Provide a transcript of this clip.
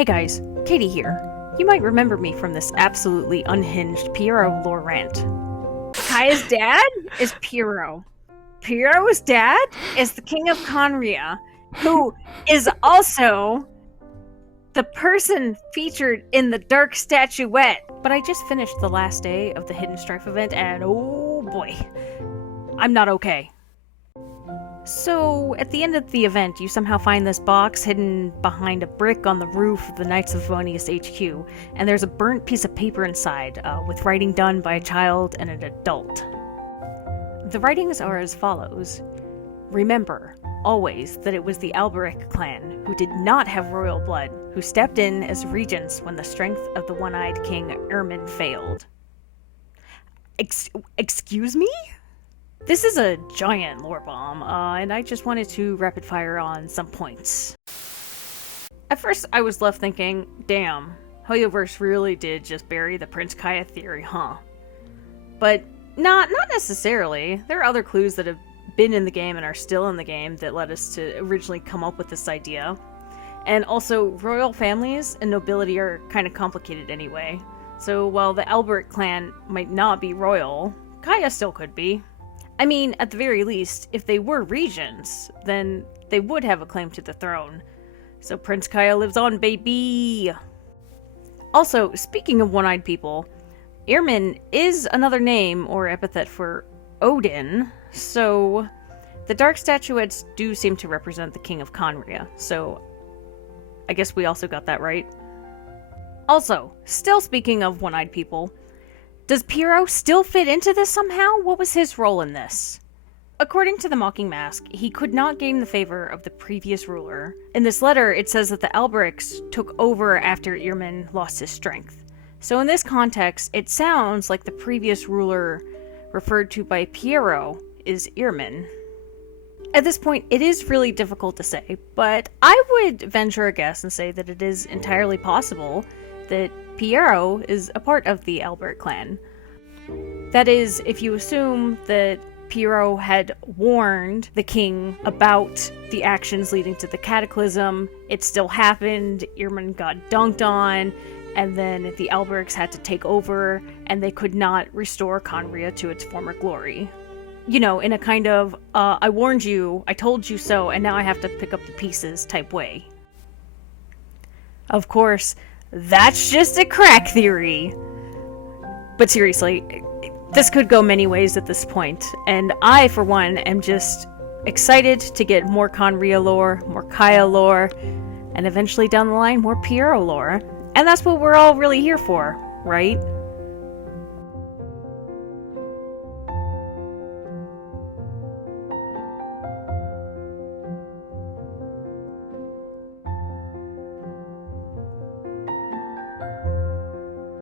Hey guys, Katie here. You might remember me from this absolutely unhinged Pierro lore rant. Kaeya's dad is Pierro. Pierro's dad is the king of Khaenri'ah, who is also the person featured in the Dark Statuette. But I just finished the last day of the Hidden Strife event, and oh boy, I'm not okay. So, at the end of the event, you somehow find this box hidden behind a brick on the roof of the Knights of Favonius HQ, and there's a burnt piece of paper inside, with writing done by a child and an adult. The writings are as follows. Remember, always, that it was the Alberich clan, who did not have royal blood, who stepped in as regents when the strength of the one-eyed king Irmin failed. Excuse me? This is a giant lore bomb, and I just wanted to rapid fire on some points. At first, I was left thinking, damn, Hoyoverse really did just bury the Prince Kaeya theory, huh? But not necessarily. There are other clues that have been in the game and are still in the game that led us to originally come up with this idea. And also, royal families and nobility are kind of complicated anyway. So while the Alberich clan might not be royal, Kaeya still could be. I mean, at the very least, if they were regents, then they would have a claim to the throne. So Prince Kaeya lives on, baby! Also, speaking of one-eyed people, Irmin is another name or epithet for Odin, so the Dark Statuettes do seem to represent the King of Khaenri'ah, so I guess we also got that right. Also, still speaking of one-eyed people, does Pierro still fit into this somehow? What was his role in this? According to the Mocking Mask, he could not gain the favor of the previous ruler. In this letter, it says that the Alberichs took over after Irmin lost his strength. So in this context, it sounds like the previous ruler referred to by Pierro is Irmin. At this point, it is really difficult to say, but I would venture a guess and say that it is entirely possible that Pierro is a part of the Alberich clan. That is, if you assume that Pierro had warned the king about the actions leading to the cataclysm, it still happened, Irmin got dunked on, and then the Alberichs had to take over, and they could not restore Khaenri'ah to its former glory. You know, in a kind of, I warned you, I told you so, and now I have to pick up the pieces type way. Of course, that's just a crack theory. But seriously, this could go many ways at this point, and I, for one, am just excited to get more Khaenri'ah lore, more Kaeya lore, and eventually down the line, more Pierro lore. And that's what we're all really here for, right?